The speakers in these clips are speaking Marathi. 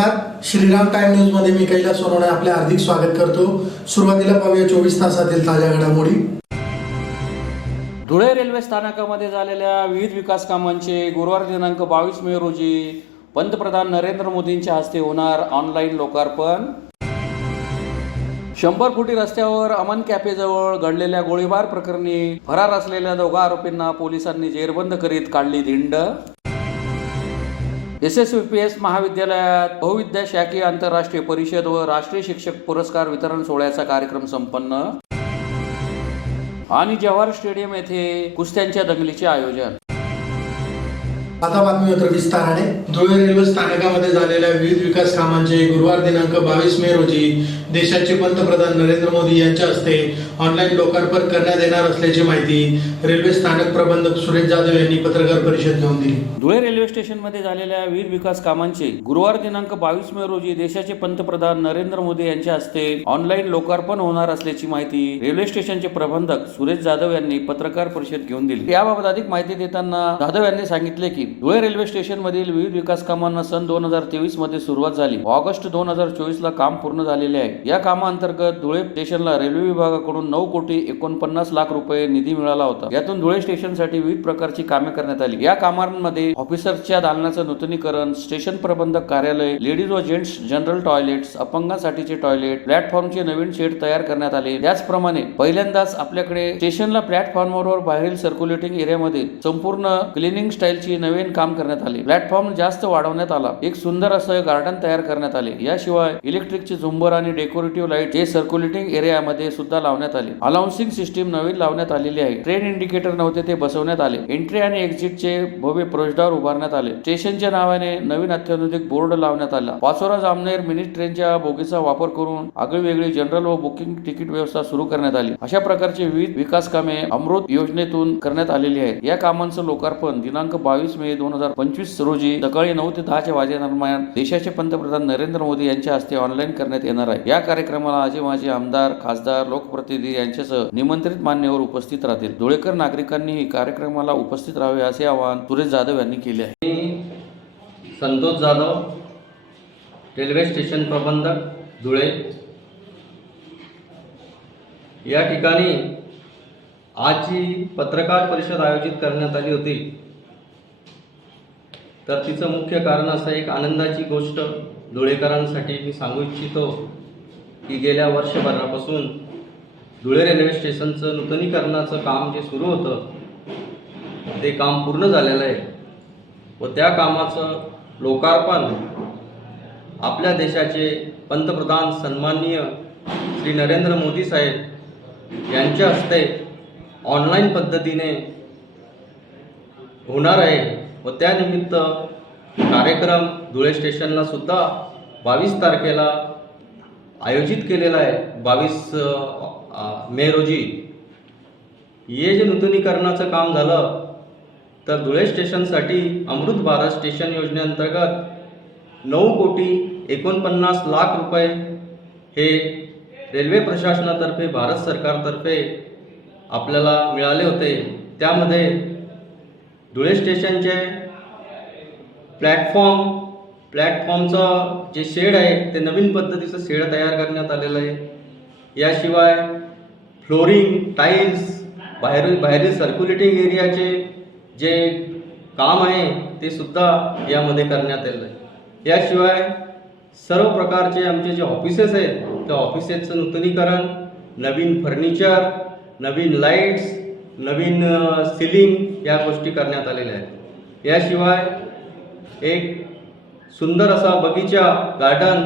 नमस्कार, श्रीराम टाइम न्यूज मध्ये मी कैलास सोनवणे आपले हार्दिक स्वागत करतो। सुरुवातीला पाहूया 24 तासातील ताज्या घडामोडी। धुळे रेल्वे स्थानकामध्ये झालेल्या विविध विकास कामांचे गुरुवार दिनांक 22 मे रोजी पंतप्रधान नरेंद्र मोदींच्या हस्ते होणार ऑनलाईन लोकार्पण। 100 फुटी रस्त्यावर अमन कॅफेजवळ घडलेल्या गोळीबार प्रकरणी फरार असलेल्या दोघा आरोपींना पोलिसांनी जेरबंद करीत काढली धिंड। SSVPS महाविद्यालयात बहुविद्या शाखीय आंतरराष्ट्रीय परिषद व राष्ट्रीय शिक्षक पुरस्कार वितरण सोहळ्याचा कार्यक्रम संपन्न। आणि जवाहर स्टेडियम येथे कुस्त्यांच्या दंगलीचे आयोजन। आता बातमी मात्र विस्ताराने। धुळे रेल्वे स्थानकामध्ये झालेल्या विविध विकास कामांचे गुरुवार दिनांक 22 मे रोजी देशाचे पंतप्रधान नरेंद्र मोदी यांच्या हस्ते ऑनलाईन लोकार्पण करण्यात येणार असल्याची माहिती रेल्वे स्थानक प्रबंधक सुरेश जाधव यांनी पत्रकार परिषद घेऊन दिली। धुळे रेल्वे स्टेशनमध्ये झालेल्या विविध विकास कामांचे गुरुवार दिनांक 22 मे रोजी देशाचे पंतप्रधान नरेंद्र मोदी यांच्या हस्ते ऑनलाईन लोकार्पण होणार असल्याची माहिती रेल्वे स्टेशनचे प्रबंधक सुरेश जाधव यांनी पत्रकार परिषद घेऊन दिली। याबाबत अधिक माहिती देताना जाधव यांनी सांगितले की धुळे रेल्वे स्टेशन मधील विविध विकास कामांना सन 2023 मध्ये सुरुवात झाली। ऑगस्ट 2024 ला काम पूर्ण झालेले आहे। या कामांतर्गत धुळे स्टेशनला रेल्वे विभागाकडून 9,49,00,000 रुपये निधी मिळाला होता। यातून धुळे स्टेशनसाठी विविध प्रकारची कामे करण्यात आली। या कामांमध्ये ऑफिसर्सच्या दालनाचं नूतनीकरण, स्टेशन प्रबंधक कार्यालय, लेडीज व जेंट्स जनरल टॉयलेट्स, अपंगांसाठीचे टॉयलेट, प्लॅटफॉर्मचे नवीन शेड तयार करण्यात आले। त्याचप्रमाणे पहिल्यांदाच आपल्याकडे स्टेशनला प्लॅटफॉर्मवर बाहेरील सर्क्युलेटिंग एरियामध्ये संपूर्ण क्लिनिंग स्टाईलची नवीन काम करण्यात आले। प्लॅटफॉर्म जास्त वाढवण्यात आला। एक सुंदर असं गार्डन तयार करण्यात आले। याशिवाय इलेक्ट्रिकचे झुंबर आणि डेकोरेटिव्ह लाईट जे सर्क्युलेटिंग एरियामध्ये सुद्धा लावण्यात आले। अनाउन्सिंग सिस्टीम नवीन लावण्यात आलेली आहे। ट्रेन इंडिकेटर नव्हते ते बसवण्यात आले। एंट्री आणि एक्झिटचे भव्य प्रवेशद्वार उभारण्यात आले। स्टेशनच्या नावाने नवीन अत्याधुनिक बोर्ड लावण्यात आला। पाचोरा जामनेर मिनी ट्रेनच्या बोगीचा वापर करून आगळीवेगळी जनरल व बुकिंग तिकीट व्यवस्था सुरू करण्यात आली। अशा प्रकारचे विविध विकास कामे अमृत योजनेतून करण्यात आलेली आहेत। या कामांचं लोकार्पण दिनांक 22 मे 2025 रोजी सकाळी 9 ते 10 वाजेदरम्यान देशाचे पंतप्रधान नरेंद्र मोदी यांच्या हस्ते ऑनलाईन करण्यात येणार आहे। या कार्यक्रमाला आजी माजी आमदार, खासदार, लोकप्रतिनिधी यांच्यासह निमंत्रित मान्यवर उपस्थित राहतील। धुळेकर नागरिकांनीही कार्यक्रमाला उपस्थित राहावे असे आवाहन सुरेश जाधव यांनी केले आहे। संतोष जाधव, रेल्वे स्टेशन प्रबंधक, धुळे। या ठिकाणी आज जी पत्रकार परिषद आयोजित करण्यात आली होती, तर तिचं मुख्य कारण असं एक आनंदाची गोष्ट धुळेकरांसाठी मी सांगू इच्छितो की गेल्या वर्षभरापासून धुळे रेल्वे स्टेशनचं नूतनीकरणाचं काम जे सुरू होतं ते काम पूर्ण झालेलं आहे व त्या कामाचं लोकार्पण आपल्या देशाचे पंतप्रधान सन्माननीय श्री नरेंद्र मोदी साहेब यांच्या हस्ते ऑनलाईन पद्धतीने होणार आहे व त्यानिमित्त कार्यक्रम धुळे स्टेशनला सुद्धा 22 तारखेला आयोजित केलेला आहे। 22 मे रोजी हे जे नूतनीकरणाचं काम झालं तर धुळे स्टेशनसाठी अमृत भारत स्टेशन योजनेअंतर्गत 9,49,00,000 रुपये हे रेल्वे प्रशासनातर्फे भारत सरकारतर्फे आपल्याला मिळाले होते। त्यामध्ये धुळे स्टेशनचे प्लॅटफॉर्मचं जे शेड आहे ते नवीन पद्धतीचं शेड तयार करण्यात आलेलं आहे। याशिवाय फ्लोरिंग, टाईल्स, बाहेरील सर्क्युलेटिंग एरियाचे जे काम आहे ते सुद्धा यामध्ये करण्यात आलेलं आहे। याशिवाय सर्व प्रकारचे आमचे जे ऑफिसेस आहेत त्या ऑफिसेसचं नूतनीकरण, नवीन फर्निचर, नवीन लाईट्स, नवीन सिलिंग या गोष्टी करण्यात आलेल्या आहेत। याशिवाय एक सुंदर असा बगीचा गार्डन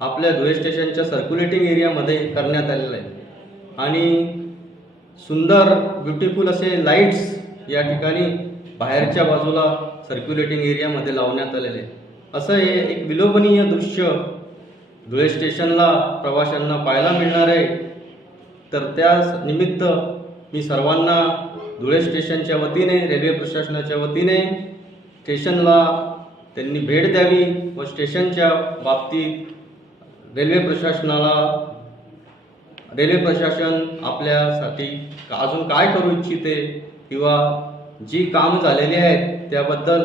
आपल्या धुळे स्टेशनच्या सर्क्युलेटिंग एरियामध्ये करण्यात आलेलं आहे आणि सुंदर ब्युटिफुल असे लाईट्स या ठिकाणी बाहेरच्या बाजूला सर्क्युलेटिंग एरियामध्ये लावण्यात आलेले आहे। असं हे एक विलोभनीय दृश्य धुळे स्टेशनला प्रवाशांना पाहायला मिळणार आहे। तर त्या निमित्त मी सर्वांना धुळे स्टेशनच्या वतीने, रेल्वे प्रशासनाच्या वतीने स्टेशनला त्यांनी भेट द्यावी व स्टेशनच्या बाबतीत रेल्वे प्रशासन आपल्यासाठी अजून काय करू इच्छिते किंवा जी कामं झालेली आहेत त्याबद्दल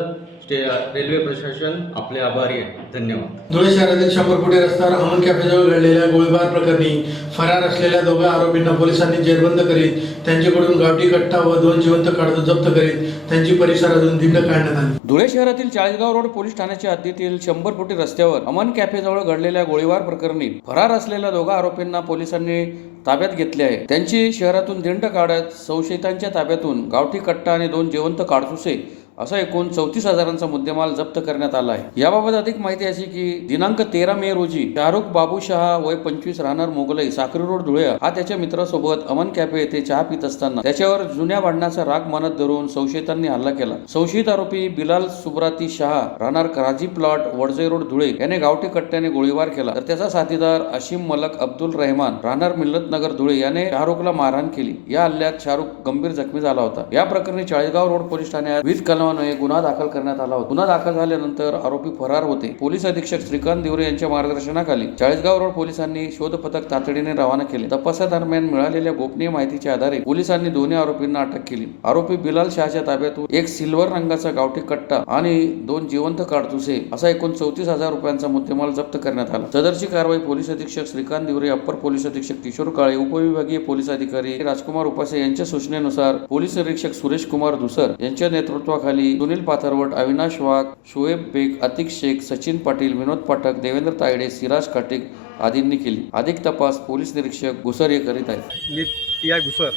रेल्वे प्रशासन आपले आभारी आहे. धन्यवाद. धुळे शहरातील 100 फुटे रस्त्यावर अमन कॅफेजवळ घडलेल्या गोळीबार प्रकरणी फरार असलेल्या दोघा आरोपींना पोलिसांनी जेरबंद करीत त्यांच्याकडून गावठी कट्टा व 2 जिवंत कारतूस जप्त करीत त्यांची परिसरातून धिंड काढण्यात आली. धुळे शहरातील चाळीसगाव रोड पोलीस ठाण्याच्या हद्दीतील 100 फुटी रस्त्यावर अमन कॅफेजवळ घडलेल्या गोळीबार प्रकरणी फरार असलेल्या दोघा आरोपींना पोलिसांनी ताब्यात घेतले आहे. त्यांची शहरातून धिंड काढत संशयितांच्या ताब्यातून गावठी कट्टा आणि 2 जिवंत काडतुसे असा एकूण 34,000चा मुद्देमाल जप्त करण्यात आला आहे. याबाबत अधिक माहिती अशी की दिनांक 13 मे रोजी शाहरुख बाबू शहा वय 25 राहणार मोगलई साक्री रोड धुळे हा त्याच्या मित्रासोबत अमन कॅफे येथे चहा पित असताना त्याच्यावर जुन्या भांडणाचा राग मानत धरून संशयितांनी हल्ला केला. संशयित आरोपी बिलाल सुब्राती शहा राहणार काजी प्लॉट वडजे रोड धुळे याने गावठी कट्ट्याने गोळीबार केला, तर त्याचा साथीदार अशीम मलक अब्दुल रहमान राहणार मिल्लत नगर धुळे याने शाहरुखला मारहाण केली. या हल्ल्यात शाहरुख गंभीर जखमी झाला होता. या प्रकरणी चाळीसगाव रोड पोलीस ठाण्यात विविध कलमान्वये गुन्हा दाखल करण्यात आला होता. गुन्हा दाखल झाल्यानंतर आरोपी फरार होते. पोलीस अधीक्षक श्रीकांत दिवरे यांच्या मार्गदर्शनाखाली चाळीसगाव रोड पोलिसांनी शोध पथक तातडीने रवाना केले. तपासादरम्यान मिळालेल्या गोपनीय माहितीच्या आधारे पोलिसांनी दोन्ही आरोपींना अटक केली. आरोपी बिलाल शहाच्या ताब्यातून एक सिल्वर रंगाचा गावठी कट्टा आणि 2 जिवंत काडतुसे असा एकूण 34,000 रुपयांचा मुद्देमाल जप्त करण्यात आला. सदरची कारवाई पोलीस अधीक्षक श्रीकांत दिवरे, अप्पर पोलीस अधीक्षक किशोर काळे, उपविभागीय पोलीस अधिकारी राजकुमार उपासे यांच्या सूचनेनुसार पोलीस निरीक्षक सुरेश कुमार धुसर यांच्या नेतृत्वाखाली सुनील पाथरवट, अविनाश वाघ, शोएब बेग, अतिक शेख, सचिन पाटील, विनोद पाठक, देवेंद्र तायडे, सिराज काटिक आदींनी केली. अधिक तपास पोलीस निरीक्षक घुसर हे करीत आहेत. मी TI Ghusar,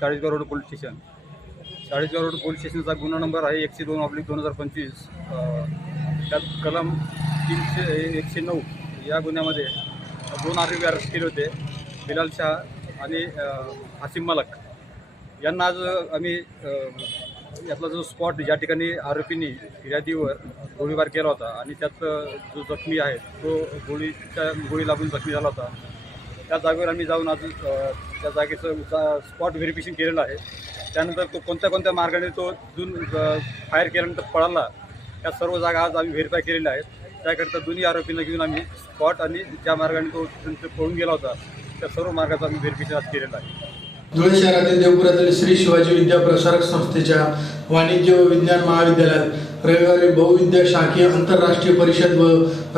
Chalisgaon road police station. Chalisgaon road police स्टेशनचा गुन्हा नंबर आहे 102/2025. त्यात कलम 109 या गुन्ह्यामध्ये 2 आरोपी अरेस्ट केले होते, बिलाल शाह आणि हसीम मलक यांना. आज आम्ही यातला जो स्पॉट ज्या ठिकाणी आरोपींनी फिर्यादीवर गोळीबार केला होता आणि त्यात जो जखमी आहे तो गोळी लागून जखमी झाला होता, त्या जागेवर आम्ही जाऊन आज त्या जागेचं स्पॉट व्हेरिफिकेशन केलेलं आहे. त्यानंतर तो कोणत्या मार्गाने तो फायर केल्यानंतर पळाला त्या सर्व जागा आज आम्ही व्हेरीफाय केलेल्या आहेत. त्याकरिता दोन्ही आरोपींना घेऊन आम्ही स्पॉट आणि ज्या मार्गाने तो पळून गेला होता त्या सर्व मार्गाचं आम्ही व्हेरिफिकेशन आज केलेलं आहे. धुळे शहरातील देवपुरातील श्री शिवाजी विद्या प्रसारक संस्थेच्या वाणिज्य व विज्ञान महाविद्यालयात रविवारी बहुविद्या शाखीय आंतरराष्ट्रीय परिषद व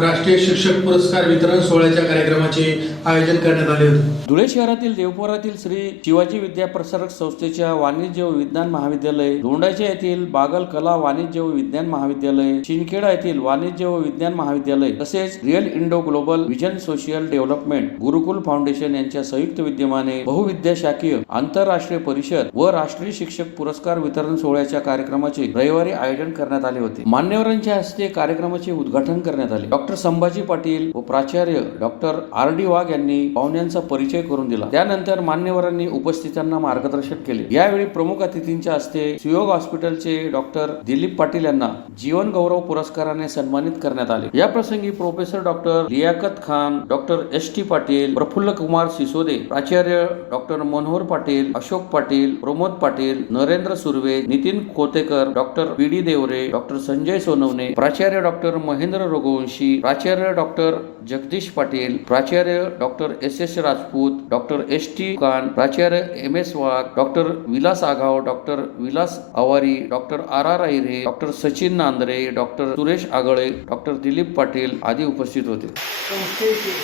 राष्ट्रीय शिक्षक पुरस्कार वितरण सोहळ्याच्या कार्यक्रमाचे आयोजन करण्यात आले होते. धुळे शहरातील देवपुरातील श्री शिवाजी विद्या प्रसारक संस्थेच्या वाणिज्य व विज्ञान महाविद्यालय, दोंडाच्या येथील बागल कला वाणिज्य व विज्ञान महाविद्यालय, शिंदखेडा येथील वाणिज्य व विज्ञान महाविद्यालय तसेच Real Indo Global Vision Social Development Gurukul Foundation यांच्या संयुक्त विद्यमाने बहुविद्या शाखीय आंतरराष्ट्रीय परिषद व राष्ट्रीय शिक्षक पुरस्कार वितरण सोहळ्याच्या कार्यक्रमाचे रविवारी आयोजन करण्यात आले होते. मान्यवरांच्या हस्ते कार्यक्रमाचे उद्घाटन करण्यात आले. डॉक्टर संभाजी पाटील व प्राचार्य डॉक्टर RD वाघ यांनी पाहुण्यांचा परिचय करून दिला. त्यानंतर मान्यवरांनी उपस्थितांना मार्गदर्शन केले. यावेळी प्रमुख अतिथींच्या हस्ते सुयोग हॉस्पिटलचे डॉक्टर दिलीप पाटील यांना जीवन गौरव पुरस्काराने सन्मानित करण्यात आले. या प्रसंगी professor doctor Liyaqat Khan, doctor ST Patil, Praful Kumar Sisode, प्राचार्य doctor Manohar Patil, Ashok Patil, Pramod Patil, Narendra Surve, Nitin Khotekar, doctor PD Deore, doctor Sanjay Sonawane, प्राचार्य डॉक्टर महेंद्र रघुवंशी, प्राचार्य डॉक्टर जगदीश पाटील, प्राचार्य doctor SS Rajput, doctor ST Khan, प्राचार्य MS Wagh, doctor Vilas Aghav, doctor Vilas Awari, doctor RR Ahire, doctor Sachin Nandre, doctor Suresh Agale, doctor Dilip Patil आदी उपस्थित होते. संस्थेचे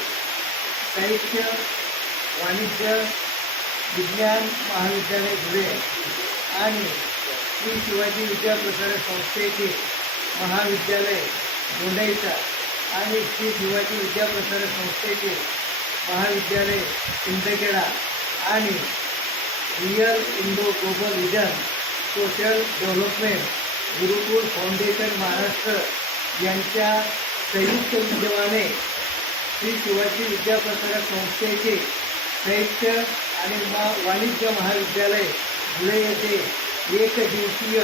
साहित्य वाणिज्य विज्ञान महाविद्यालय धुळे आणि श्री शिवाजी विद्या प्रसारक संस्थेचे महाविद्यालय दोंडाईचा आणि श्री शिवाजी विद्या प्रसारक संस्थेचे महाविद्यालय शिंदखेडा आणि Real Indo Global Vision Social Development Gurukul Foundation Maharashtra यांच्या संयुक्त विद्यमाने श्री शिवाजी विद्या प्रसारक संस्थेचे साहित्य आणि वाणिज्य महाविद्यालय धुळे येथे एक दिवसीय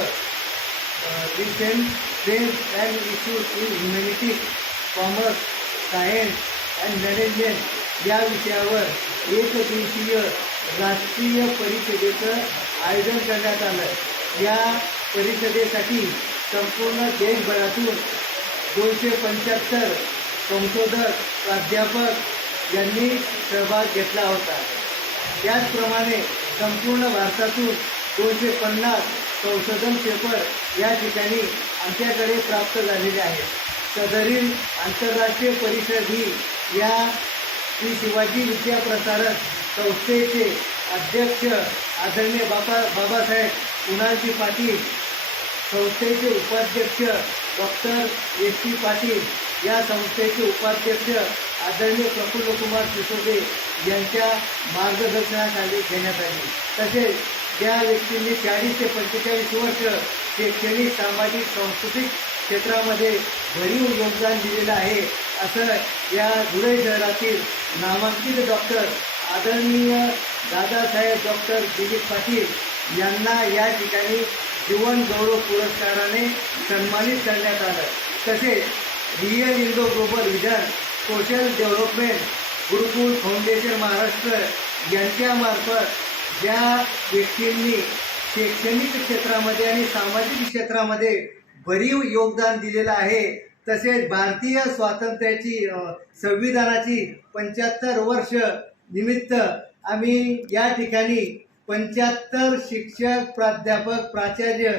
recent trends and issues in humanities, commerce, science and management या विषयावर एक दिवसीय राष्ट्रीय परिषदेचं आयोजन करण्यात आलं. या परिषदेसाठी संपूर्ण देशभरातून 275 संशोधक, प्राध्यापक यांनी सहभाग घेतला होता. त्याचप्रमाणे संपूर्ण भारतातून 250 संशोधन पेपर या ठिकाणी आमच्याकडे प्राप्त झालेले आहेत. सदरील आंतरराष्ट्रीय परिषद ही या श्री शिवाजी विद्याप्रसारक संस्थेचे अध्यक्ष आदरणीय बाबासाहेब कुणालजी पाटील, संस्थेचे उपाध्यक्ष डॉक्टर एस.टी. पाटील, या संस्थेचे उपाध्यक्ष आदरणीय प्रफुल्लकुमार सिसोदे यांच्या मार्गदर्शनाखाली घेण्यात आली. तसेच ज्या व्यक्तींनी 40 ते 45 वर्ष शैक्षणिक, सामाजिक, सांस्कृतिक क्षेत्रामध्ये भरीव योगदान दिलेलं आहे असं या धुळे शहरातील नामांकित डॉक्टर आदरणीय दादासाहेब डॉक्टर दिलीप पाटील यांना या ठिकाणी जीवन गौरव पुरस्काराने सन्मानित करण्यात आलं. तसेच Real Indo Global Vision Social Development Gurukul Foundation Maharashtra यांच्यामार्फत ज्या व्यक्तींनी शैक्षणिक क्षेत्रामध्ये आणि सामाजिक क्षेत्रामध्ये भरीव योगदान दिलेलं आहे, तसेच भारतीय स्वातंत्र्याची संविधानाची 75 वर्ष निमित्त आम्ही या ठिकाणी 75 शिक्षक, प्राध्यापक, प्राचार्य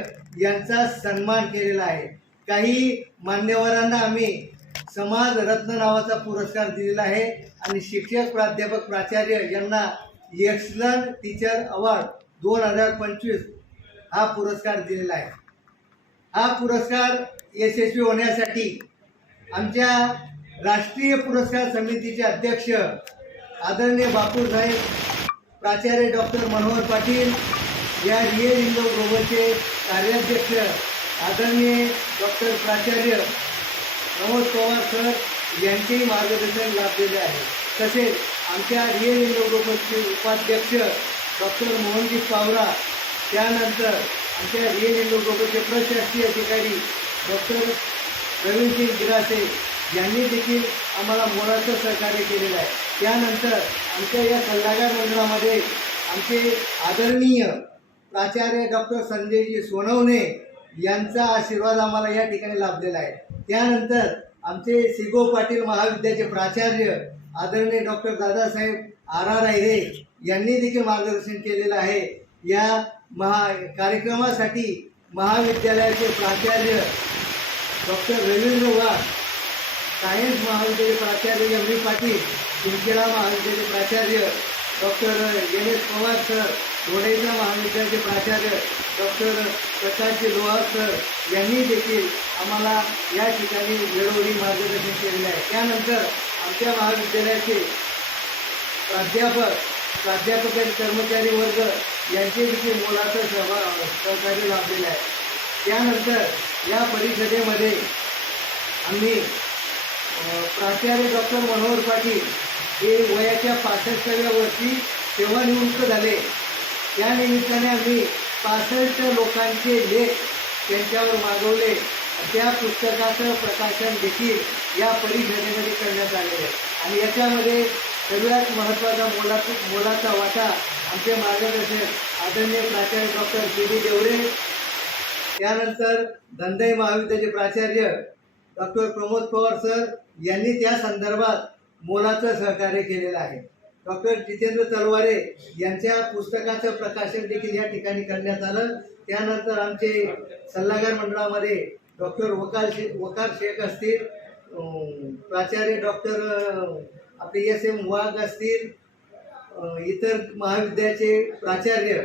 यांचा सन्मान केलेला आहे. काही मान्यवरांना आम्ही समाज रत्न नावाचा पुरस्कार दिलेला आहे आणि शिक्षक, प्राध्यापक, प्राचार्य यांना एक्सलंट टीचर अवॉर्ड 2025 हा पुरस्कार दिलेला आहे. हा पुरस्कार यशस्वी होण्यासाठी आमच्या राष्ट्रीय पुरस्कार समितीचे अध्यक्ष आदरणीय बापूसाहेब, प्राचार्य डॉक्टर मनोहर पाटील, या रिअल इंडो ग्लोबलचे कार्याध्यक्ष आदरणीय डॉक्टर प्राचार्य प्रमोद पवार सर यांचेही मार्गदर्शन लाभलेले आहे. तसेच आमच्या रिअल इंडो ग्लोबलचे उपाध्यक्ष डॉक्टर मोहनजी पावरा, त्यानंतर आमच्या रिअल इंडो ग्लोबलचे प्रशासकीय अधिकारी डॉक्टर प्रवीणसिंग गिरासे यांनी देखील आम्हाला मोलाचं सहकार्य केलेलं आहे. त्यानंतर आमच्या या सल्लागार मंडळामध्ये आमचे आदरणीय प्राचार्य डॉक्टर संजयजी सोनवणे यांचा आशीर्वाद आम्हाला या ठिकाणी लाभलेला आहे. त्यानंतर आमचे सिगो पाटील महाविद्यालयाचे प्राचार्य आदरणीय डॉक्टर दादासाहेब आर.आर. आहिरे यांनी देखील मार्गदर्शन केलेलं आहे. या कार्यक्रमासाठी महाविद्यालयाचे प्राचार्य डॉक्टर रवींद्र वाघ, सायन्स महाविद्यालयाचे प्राचार्य एम.व्ही. पाटील, शिंदखेडा महाविद्यालयाचे प्राचार्य डॉक्टर एन.एस. पवार सर, रोडेजा महाविद्यालयाचे प्राचार्य डॉक्टर प्रकाशजी लोहार सर यांनी देखील आम्हाला या ठिकाणी वेळोवेळी मार्गदर्शन केलेलं आहे. त्यानंतर आमच्या महाविद्यालयाचे प्राध्यापक आणि कर्मचारी वर्ग यांचे देखील मोलाचं सहकार्य लाभलेलं आहे. त्यानंतर या परिषदेमध्ये आम्ही प्राचार्य डॉक्टर मनोहर पाटील हे वयाच्या 65व्या वर्षी सेवानिवृत्त झाले. त्या निमित्ताने आम्ही 65 लोकांचे लेख त्यांच्यावर मागवले. त्या पुस्तकाचं प्रकाशन देखील या परिषदेमध्ये करण्यात आलेलं आहे. आणि याच्यामध्ये सगळ्यात महत्त्वाचा मोलाचा वाटा आमचे मार्गदर्शक आदरणीय प्राचार्य डॉक्टर के.डी. देवरे, त्यानंतर धंदाई महाविद्यालयाचे प्राचार्य डॉक्टर प्रमोद पवार सर यांनी त्या संदर्भात मोलाचं सहकार्य केलेलं आहे. डॉक्टर जितेंद्र तलवारे यांच्या पुस्तकाचं प्रकाशन देखील या ठिकाणी करण्यात आलं. त्यानंतर आमचे सल्लागार मंडळामध्ये डॉक्टर वकार शेख असतील, प्राचार्य डॉक्टर आपले एस.एम. वाघ असतील, इतर महाविद्यालयाचे प्राचार्य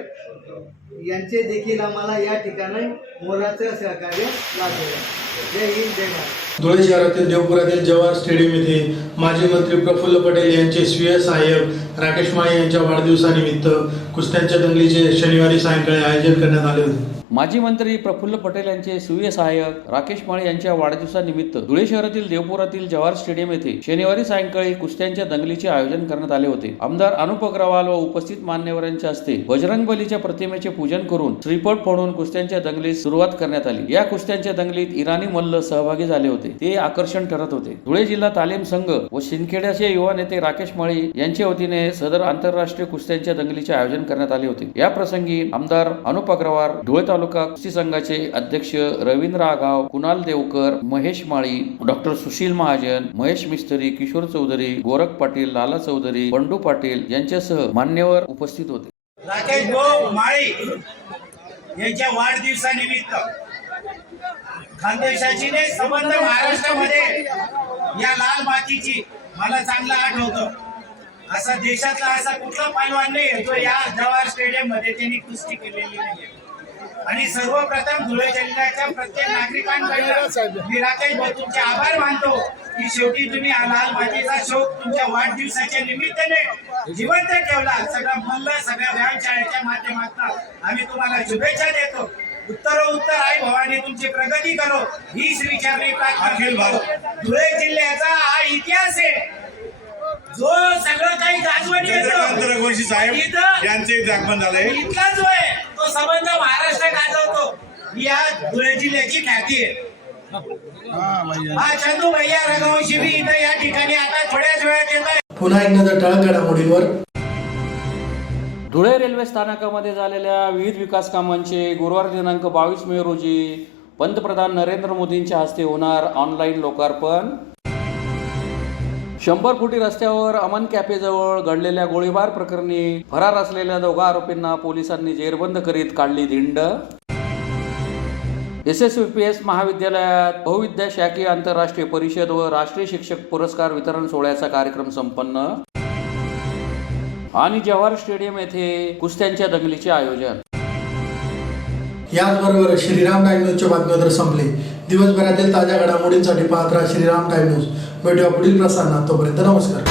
यांचे देखील आम्हाला या ठिकाणी मोलाचं सहकार्य लाभलेलं आहे. जय हिंद, जय महाराष्ट्र. धुळे शहरातील देवपुरातील जवाहर स्टेडियम येथे माजी मंत्री प्रफुल्ल पटेल यांचे स्वीय सहाय्यक राकेश माळी यांच्या वाढदिवसानिमित्त कुस्त्यांच्या दंगलीचे शनिवारी सायंकाळी आयोजन करण्यात आले होते. माजी मंत्री प्रफुल्ल पटेल यांचे स्वीय सहाय्यक राकेश माळी यांच्या वाढदिवसानिमित्त धुळे शहरातील देवपुरातील जवाहर स्टेडियम येथे शनिवारी सायंकाळी कुस्त्यांच्या दंगलीचे आयोजन करण्यात आले होते. आमदार अनुप अग्रवाल व उपस्थित मान्यवरांच्या हस्ते बजरंगबलीच्या प्रतिमेचे पूजन करून श्रीफळ फोडून कुस्त्यांच्या दंगलीस सुरुवात करण्यात आली. या कुस्त्यांच्या दंगलीत इराणी मल्ल सहभागी झाले होते. ते आकर्षण ठरत होते. धुळे जिल्हा तालीम संघ व शिंदखेड्याचे युवा नेते राकेश माळी यांच्या वतीने सदर आंतरराष्ट्रीय कुस्त्यांच्या दंगलीचे आयोजन करण्यात आले होते. या प्रसंगी आमदार अनुप अग्रवाल, धुळे तालुका कुस्ती संघाचे अध्यक्ष रवींद्र आगाव, कुणाल देवकर, महेश माळी, डॉक्टर सुशील महाजन, महेश मिस्त्री, किशोर चौधरी, गोरख पाटील, लाला चौधरी, बंडू पाटील यांच्यासह मान्यवर उपस्थित होते. राकेश भाऊ माळी यांच्या वाढदिवसानिमित्त खानदेशाची नाही संबंध महाराष्ट्रामध्ये या लाल मातीची मला चांगलं आठवतं. असा देशातला असा कुठला पैलवान नाही जो या जवाहर स्टेडियम मध्ये त्यांनी कुस्ती केलेली नाहीये. आणि सर्वप्रथम धुळे जिल्ह्याच्या प्रत्येक नागरिकांकडे मी राकेश भाऊ तुमचे आभार मानतो की शेवटी तुम्ही हा लाल मातीचा शौक तुमच्या वाढदिवसाच्या निमित्ताने जिवंत ठेवला. सगळा मल्ल सगळ्या व्यायामशाळेच्या माध्यमातून आम्ही तुम्हाला शुभेच्छा देतो. उत्तर आई भवानी तुमची प्रगती करो हीच विचारणी प्रार्थना. धुळे जिल्ह्याचा हा इतिहास आहे जो सगळं काही गाजवणी रघुवंशी साहेब यांचे दाखवण झालंय. इथला जो आहे तो संबंध महाराष्ट्र गाजवतो ही या धुळे जिल्ह्याची ख्याती आहे. हा चंदू भैया रघुवंशी बी इथं या ठिकाणी आता थोड्याच वेळात येत आहे. पुन्हा एक नजर ठळक घडामोडींवर. धुळे रेल्वे स्थानकामध्ये झालेल्या विविध विकास कामांचे गुरुवार दिनांक 22 मे रोजी पंतप्रधान नरेंद्र मोदींच्या हस्ते होणार ऑनलाईन लोकार्पण. 100 फुटी रस्त्यावर अमन कॅफेजवळ घडलेल्या गोळीबार प्रकरणी फरार असलेल्या दोघा आरोपींना पोलिसांनी जेरबंद करीत काढली धिंड. SSVPS महाविद्यालयात बहुविद्या शाखीय आंतरराष्ट्रीय परिषद व राष्ट्रीय शिक्षक पुरस्कार वितरण सोहळ्याचा कार्यक्रम संपन्न. आणि जवाहर स्टेडियम येथे कुस्त्यांच्या दंगलीचे आयोजन. याचबरोबर श्रीराम टाइम न्यूजच्या बातम्या तर संपले. दिवसभरातील ताज्या घडामोडींसाठी पाहत राहा श्रीराम टाइम न्यूज. भेटूया पुढील प्रसारणात. तोपर्यंत नमस्कार.